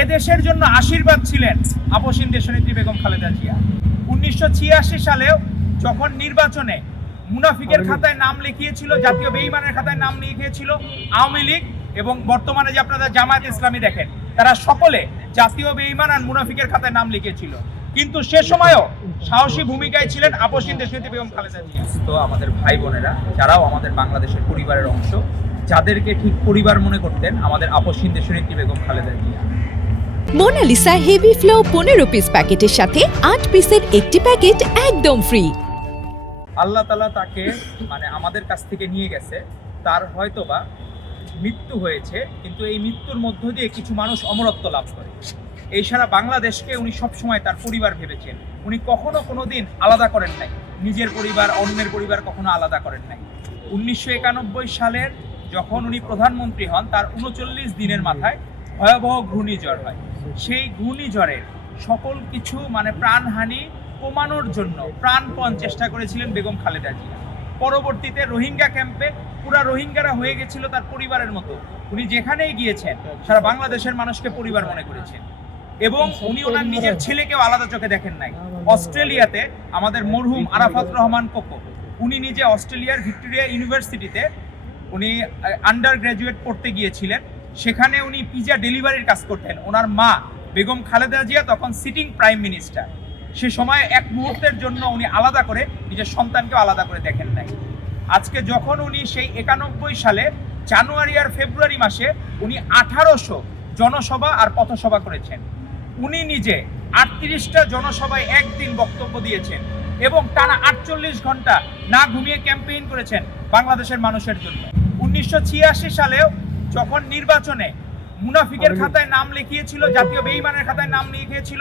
এদেশের জন্য আশীর্বাদ ছিলেন আপসহীন দেশনেত্রী বেগম খালেদা জিয়া। 1986 সালেও যখন নির্বাচনে মুনাফিকের খাতায় নাম লিখিয়েছিল, জাতীয় বেঈমানের খাতায় নাম লিখিয়েছিল আওয়ামী লীগ এবং বর্তমানে যে আপনারা জামায়াত ইসলামী দেখেন, তারা সকলে জাতীয় বেঈমান আর মুনাফিকের খাতায় নাম লিখিয়েছিল। কিন্তু সে সময়ও সাহসী ভূমিকায় ছিলেন আপসহীন দেশনেত্রী বেগম খালেদা জিয়া। তো আমাদের ভাই বোনেরা যারাও আমাদের বাংলাদেশের পরিবারের অংশ, যাদেরকে ঠিক পরিবার মনে করতেন আমাদের আপসহীন দেশনেত্রী Begum Khaleda Zia. Monalisa heavy flow 15 piece প্যাকেটের সাথে 8 পিসের একটি প্যাকেট একদম ফ্রি। আল্লাহ তাআলা তাকে আমাদের কাছ থেকে নিয়ে গেছে, তার হয়তোবা মৃত্যু হয়েছে, কিন্তু এই মৃত্যুর মধ্য দিয়ে কিছু মানুষ অমরত্ব লাভ করে। এই সারা বাংলাদেশকে উনি সবসময় তার পরিবার ভেবেছেন। উনি কখনো কোনোদিন আলাদা করেন নাই, নিজের পরিবার অন্যের পরিবার কখনো আলাদা করেন নাই। 1991 সালের যখন উনি প্রধানমন্ত্রী হন, তার 39 দিনের মাথায় ভয়াবহ ঘূর্ণিঝড় হয়। সেই ঘূর্ণিঝড়ের সকল কিছু প্রাণহানি কমানোর জন্য প্রাণপণ চেষ্টা করেছিলেন বেগম খালেদা জিয়া। পরবর্তীতে রোহিঙ্গা ক্যাম্পে পুরা রোহিঙ্গারা হয়ে গেছিল তার পরিবারের মতো। উনি যেখানেই গিয়েছেন সারা বাংলাদেশের মানুষকে পরিবার মনে করেছেন এবং উনি ওনার নিজের ছেলেকেও আলাদা চোখে দেখেন নাই। অস্ট্রেলিয়াতে আমাদের মরহুম আরাফাত রহমান কোকো, উনি নিজে অস্ট্রেলিয়ার ভিক্টোরিয়া ইউনিভার্সিটিতে উনি আন্ডার গ্র্যাজুয়েট পড়তে গিয়েছিলেন। সেখানে উনি পিজা ডেলিভারির কাজ করতেন। ওনার মা বেগম খালেদা জিয়া তখন সিটিং প্রাইম মিনিস্টার। সে সময় এক মুহূর্তের জন্য উনি আলাদা করে নিজের সন্তানকেও আলাদা করে দেখেন নাই। আজকে যখন উনি সেই 91 সালে জানুয়ারি আর ফেব্রুয়ারি মাসে উনি 1800 জনসভা আর পথসভা করেছেন। উনি নিজে 38টা জনসভায় একদিন বক্তব্য দিয়েছেন এবং টানা 48 ঘন্টা না ঘুমিয়ে ক্যাম্পেইন করেছেন বাংলাদেশের মানুষের জন্য। 1986 সালেও যখন নির্বাচনে মুনাফিকের খাতায় নাম লিখিয়েছিল, জাতীয় বেঈমানের খাতায় নাম লিখিয়েছিল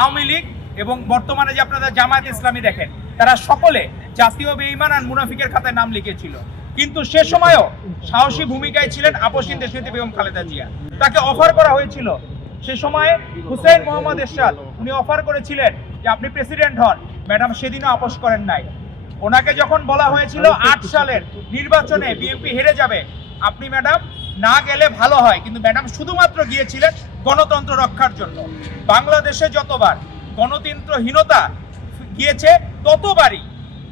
আওয়ামী লীগ এবং বর্তমানে যে আপনারা জামায়াত ইসলামী দেখেন, তারা সকলে জাতীয় বেঈমান আর মুনাফিকের খাতায় নাম লিখিয়েছিল। কিন্তু সে সময়ও সাহসী ভূমিকায় ছিলেন আপসহীন দেশনেত্রী বেগম খালেদা জিয়া। তাকে অফার করা হয়েছিল, সে সময়ে হুসেইন মোহাম্মদ এরশাদ উনি অফার করেছিলেন যে আপনি প্রেসিডেন্ট হন। ম্যাডাম সেদিনও আপোষ করেন নাই। ওনাকে যখন বলা হয়েছিল 8 সালের নির্বাচনে বিএনপি হেরে যাবে, আপনি ম্যাডাম না গেলে ভালো হয়, কিন্তু ম্যাডাম শুধুমাত্র গিয়েছিলেন গণতন্ত্র রক্ষার জন্য। বাংলাদেশে যতবার গণতন্ত্রহীনতা গিয়েছে ততবারই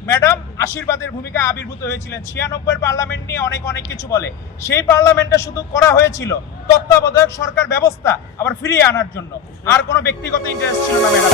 ম্যাডাম আশীর্বাদের ভূমিকা আবির্ভূত হয়েছিলেন। 96 পার্লামেন্ট নিয়ে অনেক কিছু বলে, সেই পার্লামেন্টে শুধু করা হয়েছিল তত্ত্বাবধায়ক সরকার ব্যবস্থা আবার ফিরিয়ে আনার জন্য, আর কোনো ব্যক্তিগত ইন্টারেস্ট ছিল না ম্যাডাম।